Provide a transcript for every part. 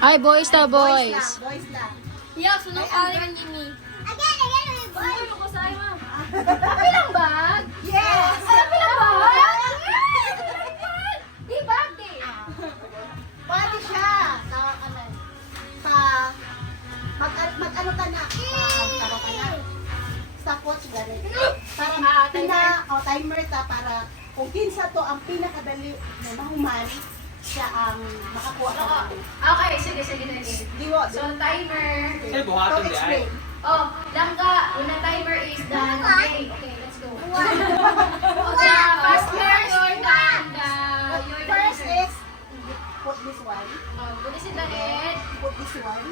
Ay, boys na, Boys boys. lang, boys lang. Yeah, sunod ka rin ni Mi. Boy. Ano ko sa'yo, ma'am? Bilang bag? Yes! Bilang bag? Di bag, di. Pwede siya sa ano, sa mag-ano ka na, sa coach gano'n. Para timer ta para kung kinsa to ang pinakadali na mahuman siya ang makakuha ka. Okay, sige. Diwo. So, timer. Say buhaton di ay. explain. Oh, langga. Unang timer is done. Okay, let's go. Okay, faster your time. First is put this one. Put this in the head. Put this one.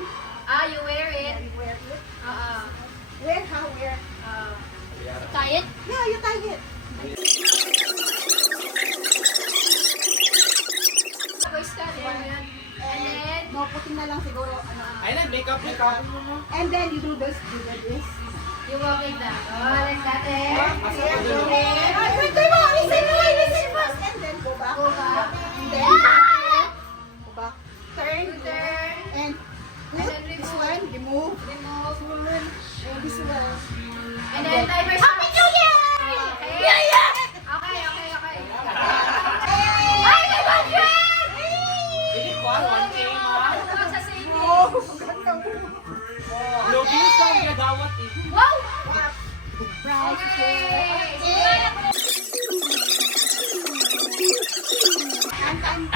You wear it. You wear it. Wear. Wear. Tie it. Yeah, you tie it. Boys ka, then. And then, No, putin na lang siguro. Ano, Ay na, makeup. and then you do this. you walk it down. Oh, let's got it. Wait, listen first. And then go back. And then go back. Turn. Turn. And And then this one, remove. Remove. And this one. And then timer starts. Happy New Year! Okay. Okay. Ay, may 100! Hindi ko, 1K mo. Ano sa saving? Lobis ka, ang gagawat eh. Wow! Price. Okay. Time.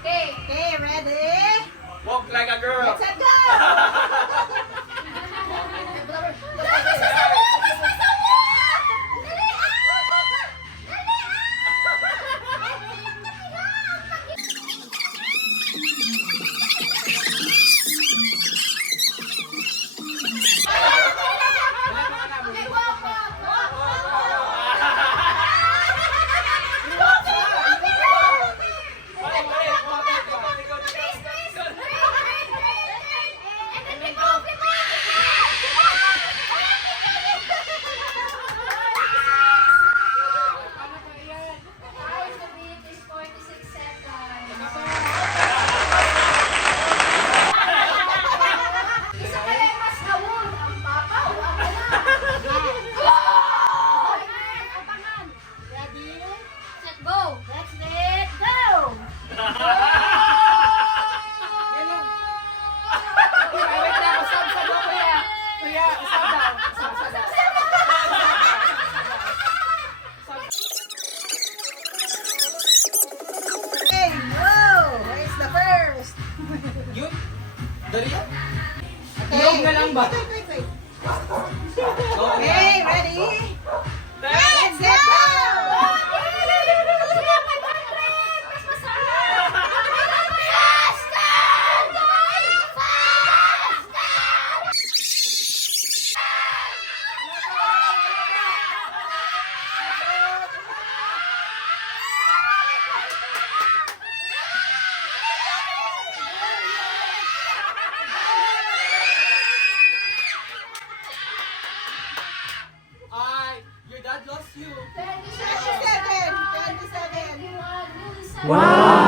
Okay. Okay, ready? Walk like a girl. Let's go! Okay, walk. Ready? Set, go! Let's let go! Wait lang, usap sa daw, kuya. Kuya, usap daw. Okay, go! Where's the first? Yun. Dali yan. Okay. Ilog na lang ba? Wait. Okay. Okay, ready? Let's Let's go! Your dad loves you. 27. Wow!